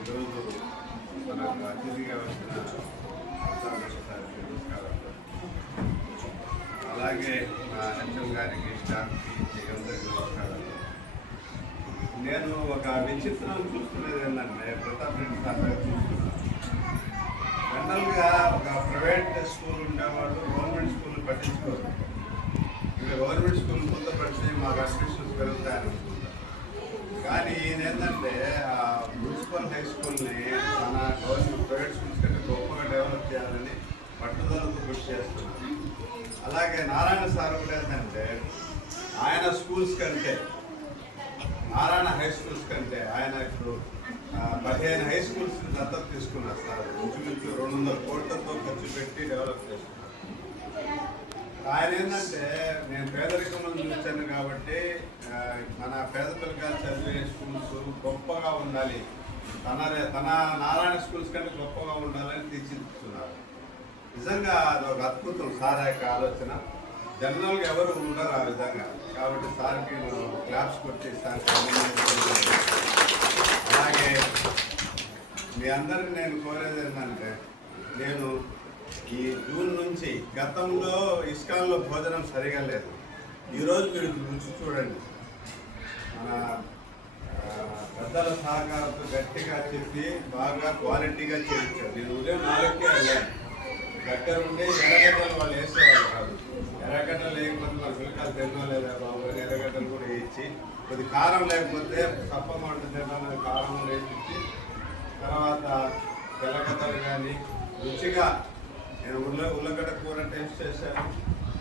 ఈరోజు మనకు అతిథిగా వచ్చిన సార్కి నమస్కారాలు. అలాగే మా హెచ్ఎం గారికి, స్టాఫ్కి అందరికీ నమస్కారాలు. నేను ఒక విచిత్రం చూస్తున్నది ఏంటంటే, ప్రతాప్ రెడ్డి సార్ చూస్తున్నాను. జనరల్గా ఒక ప్రైవేట్ స్కూల్ ఉండేవాళ్ళు గవర్నమెంట్ స్కూల్ పట్టించుకోరు. ఇంకా గవర్నమెంట్ స్కూల్ పొందపడితే మాకు అడ్మిషన్స్ పెరుగుతాయని అనుకుంటారు. కానీ ఏంటంటే ఆ మున్సిపల్ హై స్కూల్ని మన గవర్నమెంట్ ప్రైవేట్ స్కూల్స్ కంటే గొప్పగా డెవలప్ చేయాలని పట్టుదలతో కృషి చేస్తున్నారు. అలాగే నారాయణ సార్ కూడా ఏంటంటే ఆయన స్కూల్స్ కంటే, నారాయణ హై స్కూల్స్ కంటే ఆయన ఇప్పుడు 15 హై స్కూల్స్ దత్తత తీసుకున్నారు సార్. ఇంచుమించు 200 కోట్లతో ఖర్చు పెట్టి డెవలప్ చేస్తున్నారు. ఆయన ఏంటంటే, నేను పేదరికంలో చూశాను కాబట్టి మన పేద పిల్లలు చదివే స్కూల్స్ గొప్పగా ఉండాలి, తన నారాయణ స్కూల్స్ కంటే గొప్పగా ఉండాలని తీర్చిదిద్దుతున్నారు. నిజంగా అదొక అద్భుతం సార్ యొక్క ఆలోచన. జనరల్గా ఎవరు ఉండరు ఆ విధంగా. కాబట్టి సార్కి క్లాప్స్ కొట్టి సార్కి. అలాగే మీ అందరికీ నేను కోరేది ఏంటంటే, నేను ఈ జూన్ నుంచి, గతంలో ఇస్కాన్లో భోజనం సరిగా లేదు. ఈరోజు మీరు రుచి చూడండి. మన పెద్దల సహకారంతో గట్టిగా చెప్పి బాగా క్వాలిటీగా చేయించారు. నేను ఉదయం 4కే వెళ్ళాను. దగ్గర ఉండి ఎర్రగడ్డలు వాళ్ళు వేసేవాళ్ళు కాదు. ఎర్రగడ్డలు లేకపోతే మన పిల్లకాయలు తిన్నా లేదా బాబు అని ఎర్రగడ్డలు కూడా వేయించి, కొద్ది కారం లేకపోతే తప్పగా ఉంటుంది కారం వేయించి, తర్వాత తెల్లగడ్డలు కానీ రుచిగా నేను ఉల్లగడ్డ కూర టేస్ట్ చేశాను.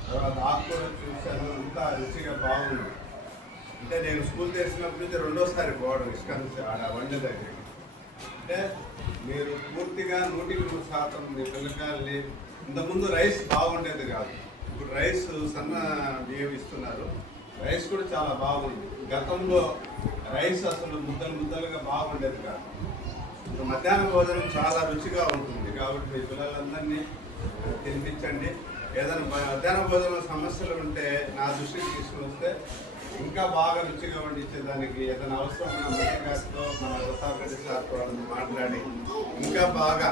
తర్వాత ఆకుకూర చూశాను. అంతా రుచిగా బాగుంది. అంటే నేను స్కూల్ తెరిచినప్పటి నుంచి 2వ పోవడం ఇస్కాన్ ఆడ వంట దగ్గరికి. అంటే మీరు పూర్తిగా 100% మీ పిల్లకాయల్ని, ఇంతకుముందు రైస్ బాగుండేది కాదు, ఇప్పుడు రైస్ సన్న బియ్యం ఇస్తున్నారు. రైస్ కూడా చాలా బాగుంది. గతంలో రైస్ అసలు ముద్దలుగా బాగుండేది కాదు. మధ్యాహ్న భోజనం చాలా రుచిగా ఉంటుంది. కాబట్టి మీ పిల్లలందరినీ తినిపించండి. ఏదైనా మధ్యాహ్న భోజనం సమస్యలు ఉంటే నా దృష్టికి తీసుకువస్తే ఇంకా బాగా రుచిగా వండించేదానికి ఏదైనా అవసరం ఉన్న మధ్య గారితో, మన ప్రతాప్ రెడ్డి సార్తో వాళ్ళని మాట్లాడి ఇంకా బాగా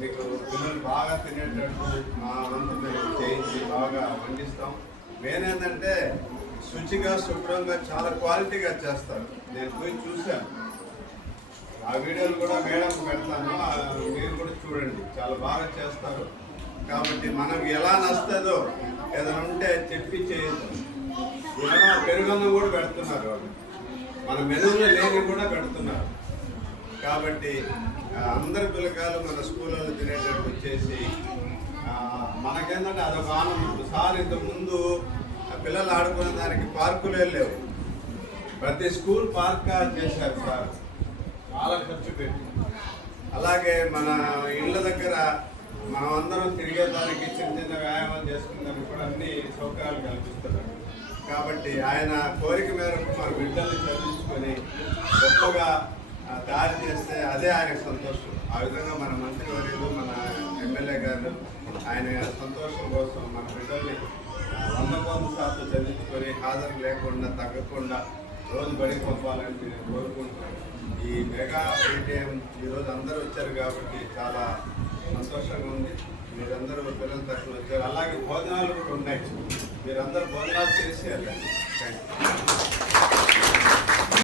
మీకు పిల్లలు బాగా తినేటట్టు మా వంతు మేము చేయించి బాగా వండిస్తాం. నేనేంటంటే శుచిగా, శుభ్రంగా, చాలా క్వాలిటీగా చేస్తారు. నేను పోయి చూశాను. ఆ వీడియోలు కూడా మేడం పెడతాను, మీరు కూడా చూడండి. చాలా బాగా చేస్తారు. కాబట్టి మనకు ఎలా నస్తుందో ఏదైనా ఉంటే చెప్పి చేయొచ్చు. పెరుగన్నం కూడా పెడుతున్నారు వాళ్ళు, మన మెనువులో లేని కూడా పెడుతున్నారు. కాబట్టి అందరి పిల్లకాయలు మన స్కూళ్ళలో తినేటట్టు వచ్చేసి మనకేంటంటే అదొక ఆనందం. సార్ ఇంతకుముందు పిల్లలు ఆడుకునే దానికి పార్కులే లేవు, ప్రతి స్కూల్ పార్క్గా చేశారు సార్, చాలా ఖర్చు పెట్టి. అలాగే మన ఇళ్ళ దగ్గర మనం అందరం తిరిగేదానికి, చిన్న వ్యాయామం చేసుకునేదానికి కూడా అన్ని సౌకర్యాలు కల్పిస్తున్నారు. కాబట్టి ఆయన కోరిక మేరకు మన బిడ్డల్ని చదివించుకొని గొప్పగా తయారు చేస్తే అదే ఆయనకు సంతోషం. ఆ విధంగా మన మంత్రివర్యులు, మన ఎమ్మెల్యే గారు ఆయన సంతోషం కోసం మన బిడ్డల్ని 100% చదివించుకొని హాజరు లేకుండా, తగ్గకుండా రోజు బడికి పంపాలని నేను కోరుకుంటున్నాను. ఈ మెగా పేటీఎం ఈరోజు అందరూ వచ్చారు కాబట్టి చాలా సంతోషంగా ఉంది. మీరందరూ పిల్లలు తక్కువ వచ్చారు. అలాగే భోజనాలు కూడా ఉన్నాయి. మీరందరూ భోజనాలు చేసి వెళ్ళండి. Thank you.